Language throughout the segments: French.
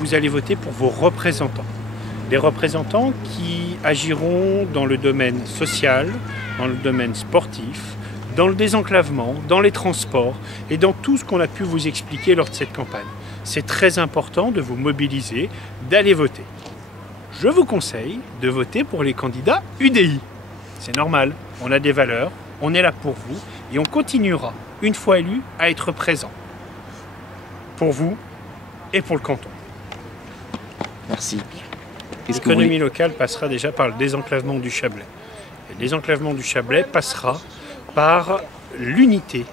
vous allez voter pour vos représentants. Des représentants qui agiront dans le domaine social, dans le domaine sportif, dans le désenclavement, dans les transports et dans tout ce qu'on a pu vous expliquer lors de cette campagne. C'est très important de vous mobiliser, d'aller voter. Je vous conseille de voter pour les candidats UDI. C'est normal, on a des valeurs, on est là pour vous et on continuera, une fois élu, à être présent. Pour vous et pour le canton. Merci. L'économie locale passera déjà par le désenclavement du Chablais. Et le désenclavement du Chablais passera par l'unité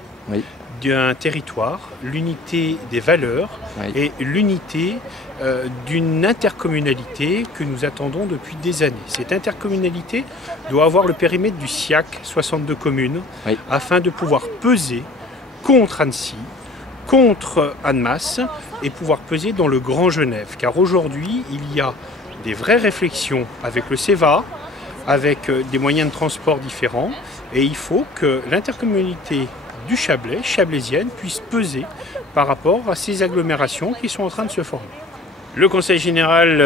d'un territoire, l'unité des valeurs et l'unité d'une intercommunalité que nous attendons depuis des années. Cette intercommunalité doit avoir le périmètre du SIAC, 62 communes, afin de pouvoir peser contre Annecy, contre Annemasse et pouvoir peser dans le Grand Genève. Car aujourd'hui, il y a des vraies réflexions avec le CEVA, avec des moyens de transport différents, et il faut que l'intercommunalité du Chablais, chablaisienne, puisse peser par rapport à ces agglomérations qui sont en train de se former. Le conseil général,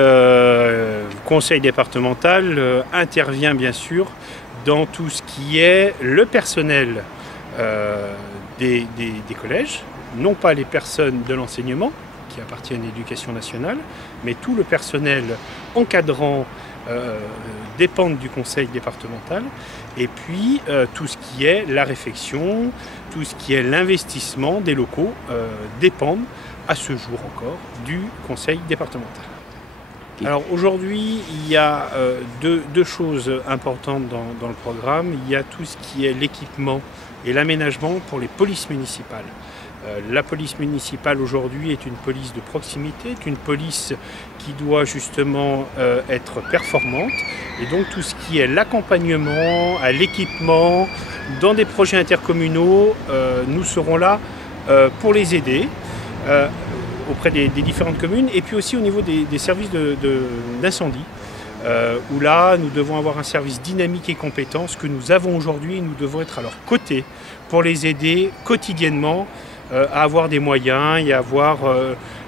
conseil départemental, intervient bien sûr dans tout ce qui est le personnel des collèges, non pas les personnes de l'enseignement qui appartiennent à l'éducation nationale, mais tout le personnel encadrant dépendent du conseil départemental, et puis tout ce qui est la réfection, tout ce qui est l'investissement des locaux dépendent à ce jour encore du conseil départemental. Alors aujourd'hui, il y a deux choses importantes dans le programme. Il y a tout ce qui est l'équipement et l'aménagement pour les polices municipales. La police municipale aujourd'hui est une police de proximité, est une police qui doit justement être performante. Et donc tout ce qui est l'accompagnement, à l'équipement, dans des projets intercommunaux, nous serons là pour les aider auprès des différentes communes et puis aussi au niveau des services d'incendie. Où là, nous devons avoir un service dynamique et compétent, ce que nous avons aujourd'hui, et nous devons être à leur côté pour les aider quotidiennement à avoir des moyens et à avoir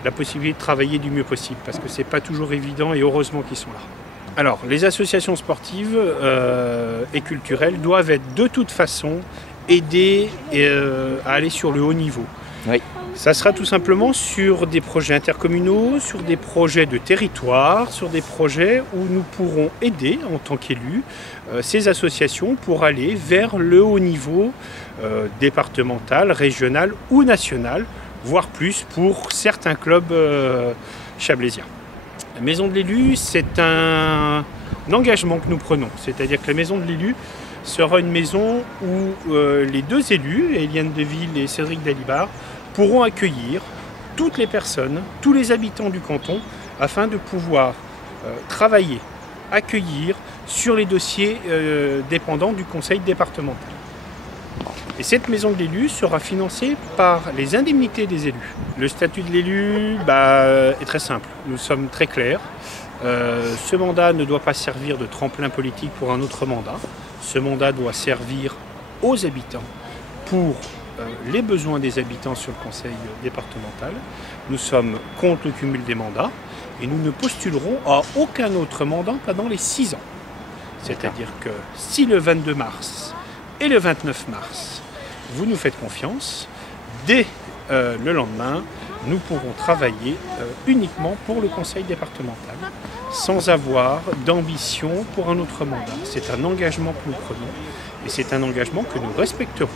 la possibilité de travailler du mieux possible, parce que ce n'est pas toujours évident et heureusement qu'ils sont là. Alors, les associations sportives et culturelles doivent être de toute façon aidées à aller sur le haut niveau. Ça sera tout simplement sur des projets intercommunaux, sur des projets de territoire, sur des projets où nous pourrons aider en tant qu'élus ces associations pour aller vers le haut niveau départemental, régional ou national, voire plus pour certains clubs chablaisiens. La maison de l'élu, c'est un engagement que nous prenons, c'est-à-dire que la maison de l'élu sera une maison où les deux élus, Éliane Deville et Cédric Dalibard, pourront accueillir toutes les personnes, tous les habitants du canton, afin de pouvoir travailler, accueillir sur les dossiers dépendants du conseil départemental. Et cette maison de l'élu sera financée par les indemnités des élus. Le statut de l'élu est très simple, nous sommes très clairs. Ce mandat ne doit pas servir de tremplin politique pour un autre mandat. Ce mandat doit servir aux habitants pour les besoins des habitants sur le conseil départemental. Nous sommes contre le cumul des mandats et nous ne postulerons à aucun autre mandat pendant les 6 ans. C'est-à-dire que si le 22 mars et le 29 mars, vous nous faites confiance, dès le lendemain, nous pourrons travailler uniquement pour le conseil départemental, sans avoir d'ambition pour un autre mandat. C'est un engagement que nous prenons et c'est un engagement que nous respecterons.